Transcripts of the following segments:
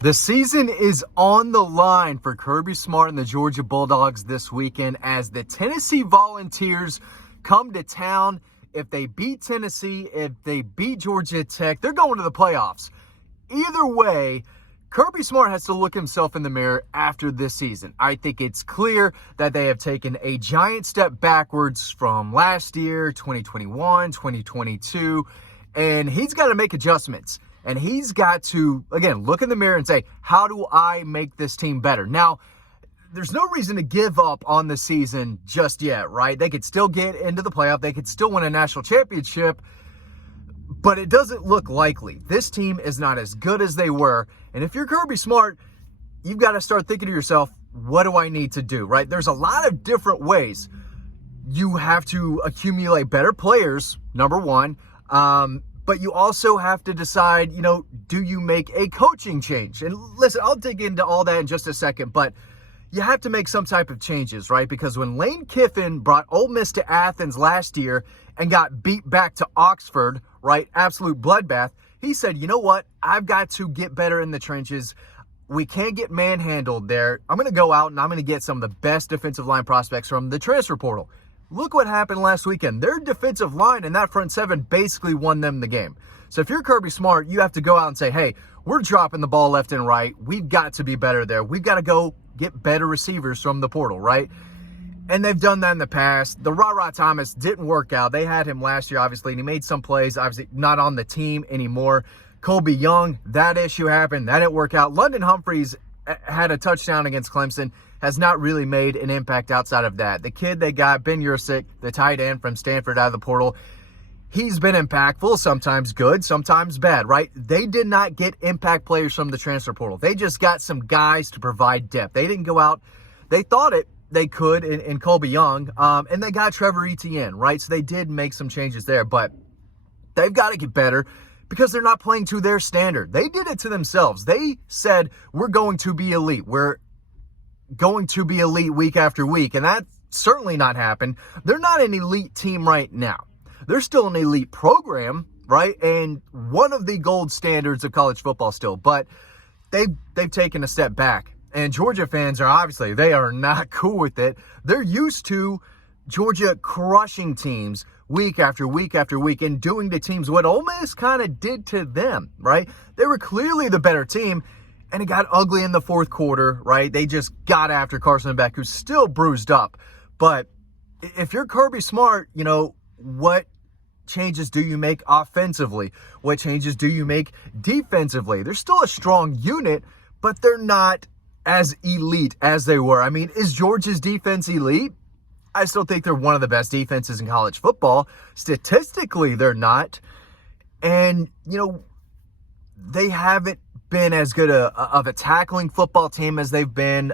The season is on the line for Kirby Smart and the Georgia Bulldogs this weekend as the Tennessee Volunteers come to town. If they beat Tennessee, if they beat Georgia Tech, they're going to the playoffs. Either way, Kirby Smart has to look himself in the mirror after this season. I think it's clear that they have taken a giant step backwards from last year, 2021, 2022, and he's got to make adjustments. And he's got to, again, look in the mirror and say, how do I make this team better? Now, there's no reason to give up on the season just yet, right? They could still get into the playoff. They could still win a national championship, but it doesn't look likely. This team is not as good as they were. And if you're Kirby Smart, you've got to start thinking to yourself, what do I need to do, right? There's a lot of different ways. You have to accumulate better players, number one. But you also have to decide, do you make a coaching change? And listen, I'll dig into all that in just a second, but you have to make some type of changes, right? Because when Lane Kiffin brought Ole Miss to Athens last year and got beat back to Oxford, right? Absolute bloodbath. He said, you know what? I've got to get better in the trenches. We can't get manhandled there. I'm going to go out and I'm going to get some of the best defensive line prospects from the transfer portal. Look what happened last weekend. Their defensive line and that front seven basically won them the game. So if you're Kirby Smart, you have to go out and say, hey, we're dropping the ball left and right. We've got to be better there. We've got to go get better receivers from the portal, right? And they've done that in the past. The Ra Thomas didn't work out. They had him last year, obviously, and he made some plays, obviously not on the team anymore. Colby Young, that issue happened. That didn't work out. London Humphreys had a touchdown against Clemson, has not really made an impact outside of that. The kid they got, Ben Yurcik, the tight end from Stanford out of the portal, he's been impactful, sometimes good, sometimes bad, right? They did not get impact players from the transfer portal. They just got some guys to provide depth. They didn't go out. They thought they could in Colby Young, and they got Trevor Etienne, right? So they did make some changes there, but they've got to get better because they're not playing to their standard. They did it to themselves. They said, we're going to be elite. We're going to be elite week after week, and that's certainly not happened. They're not an elite team right now. They're still an elite program, right? And one of the gold standards of college football still, but they've taken a step back. And Georgia fans are obviously, they are not cool with it. They're used to Georgia crushing teams week after week after week and doing to teams what Ole Miss kind of did to them, right? They were clearly the better team, and it got ugly in the fourth quarter, right? They just got after Carson Beck, who's still bruised up. But if you're Kirby Smart, what changes do you make offensively? What changes do you make defensively? They're still a strong unit, but they're not as elite as they were. I mean, is Georgia's defense elite? I still think they're one of the best defenses in college football. Statistically, they're not. And, they haven't been as good of a tackling football team as they've been.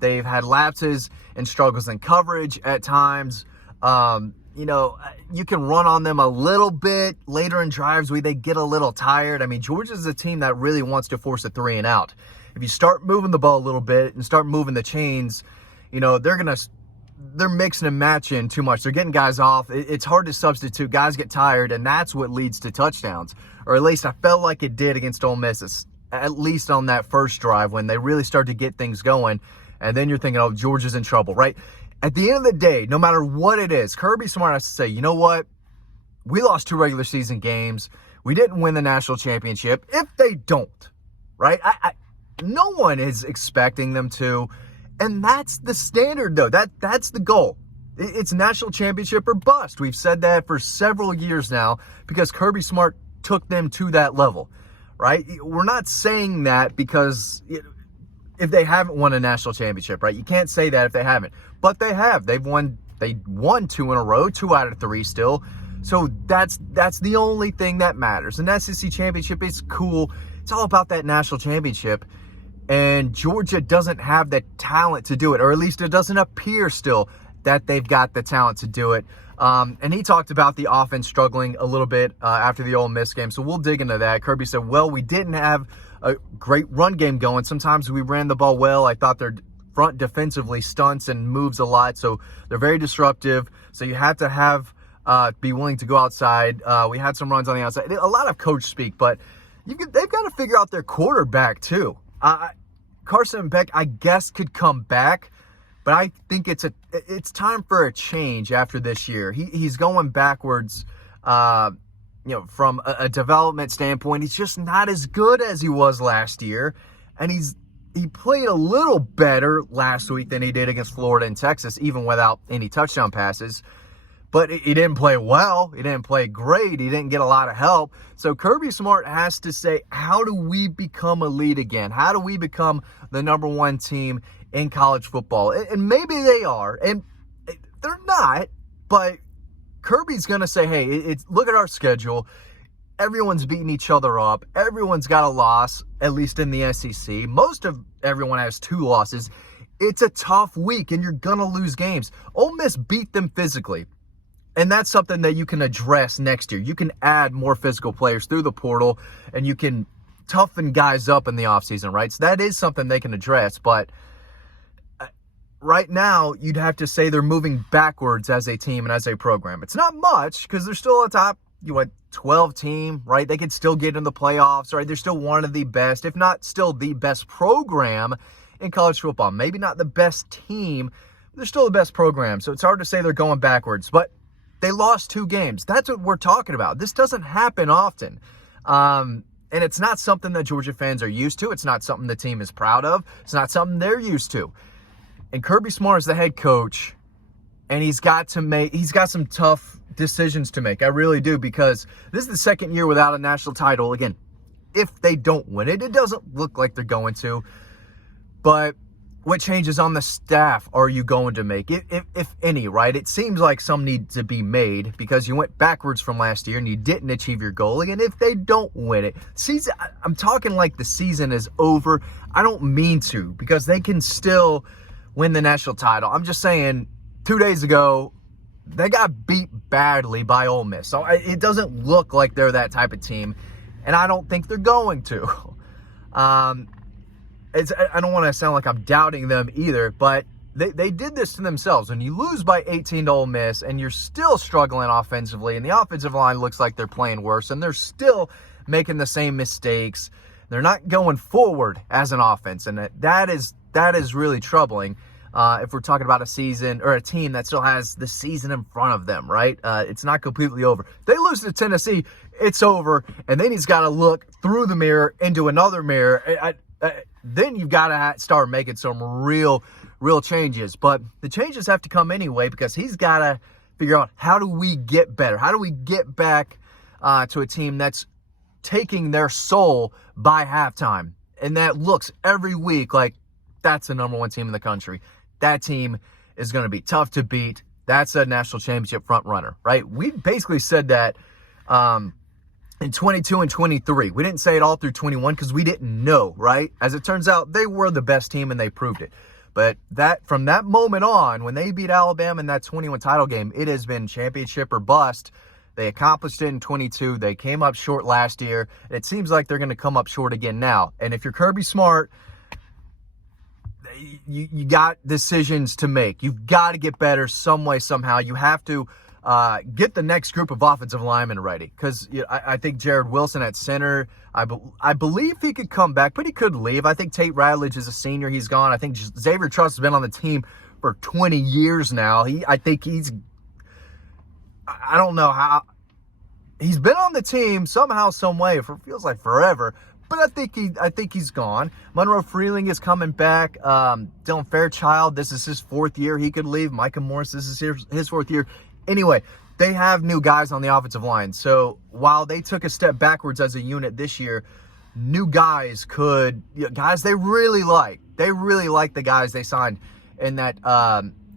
They've had lapses and struggles in coverage at times. You can run on them a little bit later in drives where they get a little tired. I mean, Georgia's a team that really wants to force a 3 and out. If you start moving the ball a little bit and start moving the chains, they're mixing and matching too much. They're getting guys off. It's hard to substitute. Guys get tired, and that's what leads to touchdowns. Or at least I felt like it did against Ole Miss, at least on that first drive when they really started to get things going. And then you're thinking, oh, Georgia's in trouble, right? At the end of the day, no matter what it is, Kirby Smart has to say, you know what? We lost 2 regular season games. We didn't win the national championship. If they don't, right? No one is expecting them to. And that's the standard, though. That's the goal. It's national championship or bust. We've said that for several years now because Kirby Smart took them to that level, right? We're not saying that because if they haven't won a national championship, right? You can't say that if they haven't. But they have. They won 2 in a row, 2 out of 3 still. So that's the only thing that matters. And the SEC championship is cool. It's all about that national championship. And Georgia doesn't have the talent to do it, or at least it doesn't appear still that they've got the talent to do it. And he talked about the offense struggling a little bit after the Ole Miss game, so we'll dig into that. Kirby said, well, we didn't have a great run game going. Sometimes we ran the ball well. I thought their front defensively stunts and moves a lot, so they're very disruptive. So you have to be willing to go outside. We had some runs on the outside. A lot of coach speak, but they've got to figure out their quarterback too. Carson Beck, I guess, could come back, but I think it's time for a change after this year. He's going backwards, from a development standpoint. He's just not as good as he was last year, and he played a little better last week than he did against Florida and Texas, even without any touchdown passes. But he didn't play well. He didn't play great. He didn't get a lot of help. So Kirby Smart has to say, how do we become elite again? How do we become the number one team in college football? And maybe they are, and they're not, but Kirby's going to say, hey, look at our schedule. Everyone's beating each other up. Everyone's got a loss, at least in the SEC. Most of everyone has 2 losses. It's a tough week, and you're going to lose games. Ole Miss beat them physically, and that's something that you can address next year. You can add more physical players through the portal, and you can toughen guys up in the offseason, right? So that is something they can address, but right now, you'd have to say they're moving backwards as a team and as a program. It's not much because they're still a top 12 team, right? They could still get in the playoffs, right? They're still one of the best, if not still the best program in college football. Maybe not the best team, but they're still the best program. So it's hard to say they're going backwards, but they lost 2 games. That's what we're talking about. This doesn't happen often. And it's not something that Georgia fans are used to. It's not something the team is proud of. It's not something they're used to. And Kirby Smart is the head coach, and he's got some tough decisions to make. I really do, because this is the second year without a national title. Again, if they don't win it, it doesn't look like they're going to. But what changes on the staff are you going to make, if any, right? It seems like some need to be made because you went backwards from last year and you didn't achieve your goal. And if they don't win it, I'm talking like the season is over. I don't mean to, because they can still win the national title. I'm just saying, 2 days ago, they got beat badly by Ole Miss. So it doesn't look like they're that type of team, and I don't think they're going to. I don't want to sound like I'm doubting them either, but they did this to themselves. When you lose by 18 to Ole Miss and you're still struggling offensively, and the offensive line looks like they're playing worse, and they're still making the same mistakes, they're not going forward as an offense, and that is really troubling. If we're talking about a season or a team that still has the season in front of them, right? It's not completely over. If they lose to Tennessee, it's over, and then he's got to look through the mirror into another mirror. Then you've got to start making some real changes. But the changes have to come anyway, because he's got to figure out, how do we get better? How do we get back to a team that's taking their soul by halftime? And that looks every week like that's the number one team in the country. That team is going to be tough to beat. That's a national championship front runner, right? We basically said that in 22 and 23. We didn't say it all through 21 because we didn't know, right? As it turns out, they were the best team and they proved it. But from that moment on, when they beat Alabama in that 21 title game, it has been championship or bust. They accomplished it in 22. They came up short last year. It seems like they're going to come up short again now. And if you're Kirby Smart, you got decisions to make. You've got to get better some way, somehow. You have to get the next group of offensive linemen ready, because I think Jared Wilson at center, I believe he could come back, but he could leave. I think Tate Radledge is a senior. He's gone. I think Xavier Truss has been on the team for 20 years now. I don't know how. He's been on the team somehow, some way, for feels like forever. But I think he's gone. Monroe Freeling is coming back. Dylan Fairchild, this is his 4th year. He could leave. Micah Morris, this is his 4th year. Anyway, they have new guys on the offensive line. So while they took a step backwards as a unit this year, new guys guys they really like. They really like the guys they signed in that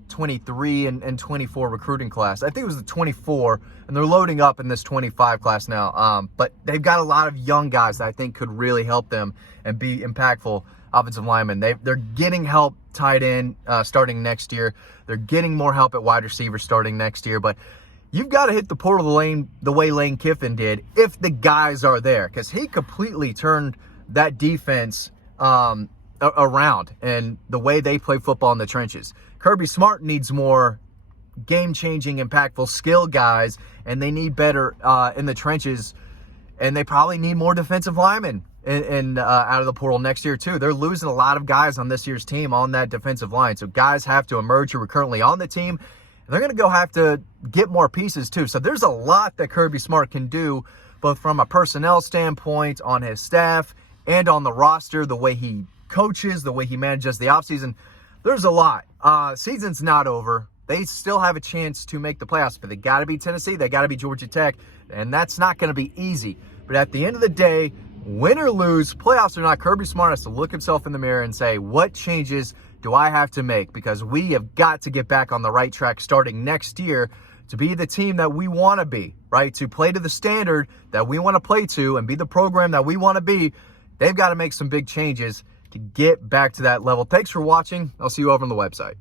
23 and 24 recruiting class. I think it was the 24, and they're loading up in this 25 class now. But they've got a lot of young guys that I think could really help them and be impactful offensive linemen. They're getting help tight end starting next year. They're getting more help at wide receiver starting next year. But you've got to hit the portal the way Lane Kiffin did if the guys are there, because he completely turned that defense around and the way they play football in the trenches. Kirby Smart needs more game-changing, impactful skill guys, and they need better in the trenches, and they probably need more defensive linemen. out of the portal next year too. They're losing a lot of guys on this year's team on that defensive line. So guys have to emerge who are currently on the team. And they're going to have to get more pieces too. So there's a lot that Kirby Smart can do, both from a personnel standpoint, on his staff, and on the roster, the way he coaches, the way he manages the offseason. There's a lot. Season's not over. They still have a chance to make the playoffs, but they got to beat Tennessee. They got to beat Georgia Tech, and that's not going to be easy. But at the end of the day, win or lose, playoffs or not, Kirby Smart has to look himself in the mirror and say, what changes do I have to make? Because we have got to get back on the right track starting next year to be the team that we want to be, right? To play to the standard that we want to play to and be the program that we want to be. They've got to make some big changes to get back to that level. Thanks for watching. I'll see you over on the website.